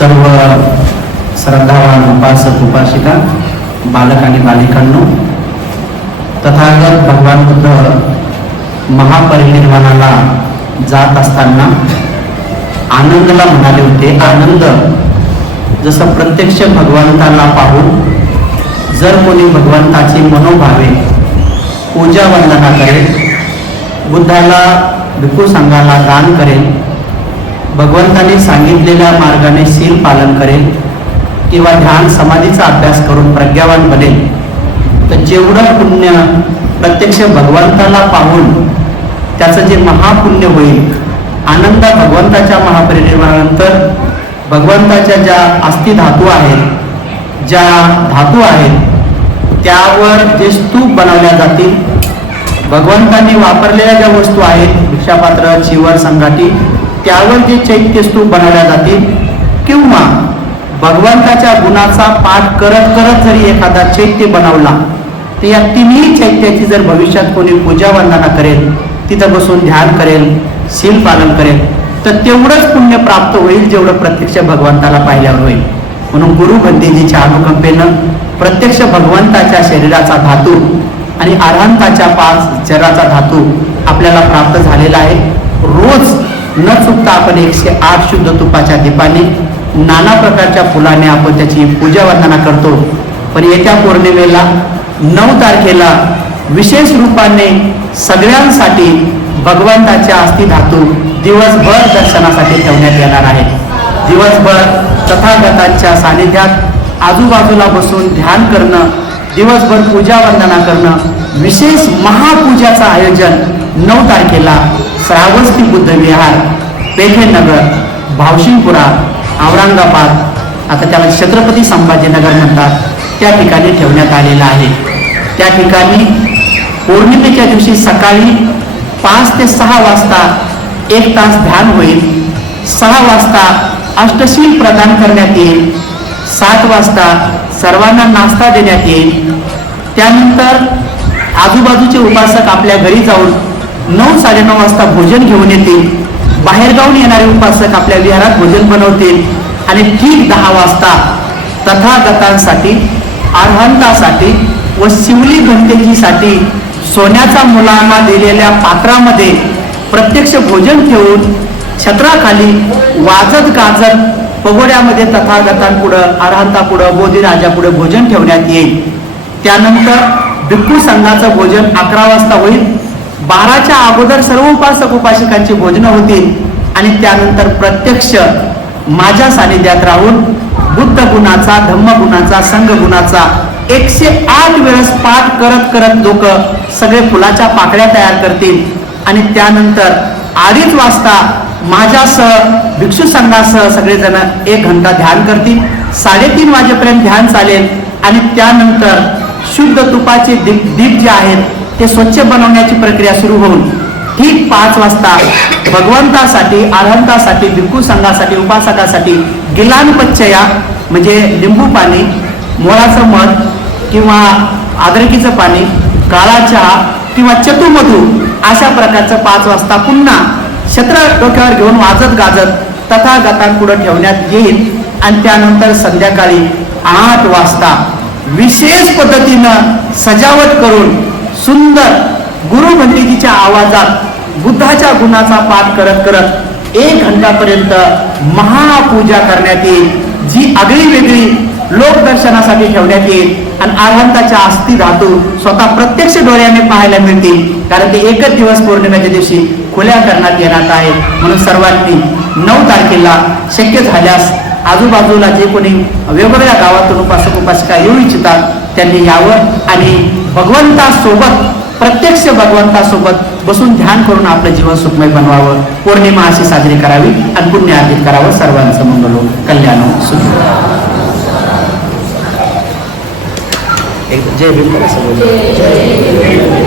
सर्व श्रद्धावान उपासक उपासिका बालक आणि बालिकांनो तथागत भगवान बुद्ध महापरिनिर्वाणाला जात असताना आनंदला म्हणाले होते आनंद जसं प्रत्यक्ष भगवंताला पाहून जर कोणी भगवंताची मनोभावे पूजा वंदना करेल बुद्धाला भिक्खू संघाला दान करेल भगवंताने सांगितलेल्या मार्गाने शील पालन करेल किंवा ध्यान समाधीचा अभ्यास करून प्रज्ञावान बनेल. तर जेवढं पुण्य प्रत्यक्ष भगवंताला पाहून त्याचं जे महापुण्य होईल आनंद भगवंताच्या महापरिनिर्वाणानंतर भगवंताच्या ज्या अस्थि धातू आहेत ज्या धातू आहेत त्यावर जे स्तूप बनवल्या जातील भगवंतांनी वापरलेल्या ज्या वस्तू आहेत भिक्षापात्र चिवर संघाटी त्यावर जे चैत्यस्तू बनवल्या जातील किंवा भगवंताच्या गुणाचा पाठ करत करत जरी एखादा चैत्य बनवला तर या तिन्ही चैत्याची जर भविष्यात कोणी पूजा वंदना करेल तिथं बसून ध्यान करेल शील पालन करेल तर तेवढंच पुण्य प्राप्त होईल जेवढं प्रत्यक्ष भगवंताला पाहिल्यावर होईल. म्हणून गुरु बंदीजीच्या अनुकंपेनं प्रत्यक्ष भगवंताच्या शरीराचा धातू आणि अरहंताच्या पाच जराचा धातू आपल्याला प्राप्त झालेला आहे. रोज न चुकता आपण एकशे आठ शुद्ध तुपाच्या दीपाने नाना प्रकारच्या फुलाने आपण त्याची पूजा वंदना करतो. पण येत्या पौर्णिमेला नऊ तारखेला विशेष रूपाने सगळ्यांसाठी भगवंताच्या अस्थि धातू दिवसभर दर्शनासाठी ठेवण्यात येणार आहे. दिवसभर तथागतांच्या सानिध्यात आजूबाजूला बसून ध्यान करणं दिवसभर पूजा वंदना करणं विशेष महापूजाचं आयोजन नऊ तारखेला श्रावस्ती बुद्धविहार पेठेनगर भावशिंगपुरा औरंगाबाद आता त्याला छत्रपती संभाजीनगर म्हणतात त्या ठिकाणी ठेवण्यात आलेलं आहे. त्या ठिकाणी पौर्णिमेच्या दिवशी सकाळी पाच ते सहा वाजता एक तास ध्यान होईल. सहा वाजता अष्टशील प्रदान करण्यात येईल. सात वाजता सर्वांना नाश्ता देण्यात येईल. त्यानंतर आजूबाजूचे उपासक आपल्या घरी जाऊन नऊ साडेनऊ वाजता भोजन घेऊन येतील. बाहेरगावून येणारे उपासक आपल्या विहारात भोजन बनवतील. आणि ठीक दहा वाजता तथागतांसाठी अर्हंतासाठी व शिवली घंटेजीसाठी सोन्याचा मुलांना दिलेल्या पात्रामध्ये प्रत्यक्ष भोजन ठेवून छत्राखाली वाजत गाजत पगोड्यामध्ये तथागतांपुढं अर्हंतापुढं बोधीराजापुढे भोजन ठेवण्यात येईल. त्यानंतर भिक्खू संघाचं भोजन अकरा वाजता होईल. बाराच्या अगोदर सर्व उपासक उपासिकांची भोजनं होतील आणि त्यानंतर प्रत्यक्ष माझ्या सानिध्यात राहून बुद्ध गुणाचा धम्म गुणाचा संघ गुणाचा एकशे आठ वेळेस पाठ करत करत लोक सगळे फुलाच्या पाकळ्या तयार करतील. आणि त्यानंतर अडीच वाजता माझ्यासह भिक्षू संघासह सगळेजण एक घंटा ध्यान करतील. साडेतीन वाजेपर्यंत ध्यान चालेल. आणि त्यानंतर शुद्ध तुपाचे दीप दीप जे आहेत ते स्वच्छ बनवण्याची प्रक्रिया सुरू होऊन ठीक पाच वाजता भगवंतासाठी अर्हंतासाठी भिक्खू संघासाठी उपासकासाठी गिलान पच्चया म्हणजे लिंबू पाणी मोळाचं मध किंवा आदरकीचं पाणी काळा चहा किंवा चतुमधू अशा प्रकारचं पाच वाजता पुन्हा क्षेत्र डोक्यावर घेऊन वाजत गाजत तथागतांपुढं ठेवण्यात येईल. आणि त्यानंतर संध्याकाळी आठ वाजता विशेष पद्धतीनं सजावट करून सुंदर गुरु मंदिरीच्या आवाजात बुद्धाच्या गुणाचा पाठ करत करत एक घंटापर्यंत महापूजा करण्यात येईल जी आगळी वेगळी लोकदर्शनासाठी ठेवण्यात येईल आणि आरहंताच्या अस्थि धातू स्वतः प्रत्यक्ष डोळ्याने पाहायला मिळतील कारण ते एकच दिवस पौर्णिमेच्या दिवशी खुल्या करण्यात येणार आहे. म्हणून सर्वांनी नऊ तारखेला शक्य झाल्यास आजूबाजूला जे कोणी वेगवेगळ्या गावातून उपासक उपासिका येऊ इच्छितात त्यांनी यावं आणि भगवंतासोबत प्रत्यक्ष भगवंतासोबत बसून ध्यान करून आपलं जीवन सुखमय बनवावं पौर्णिमा अशी साजरी करावी आणि पुण्य अर्जित करावं सर्वांचं मंगल हो. कल्याण हो. सुखी. एक जय भीम करा सगळं.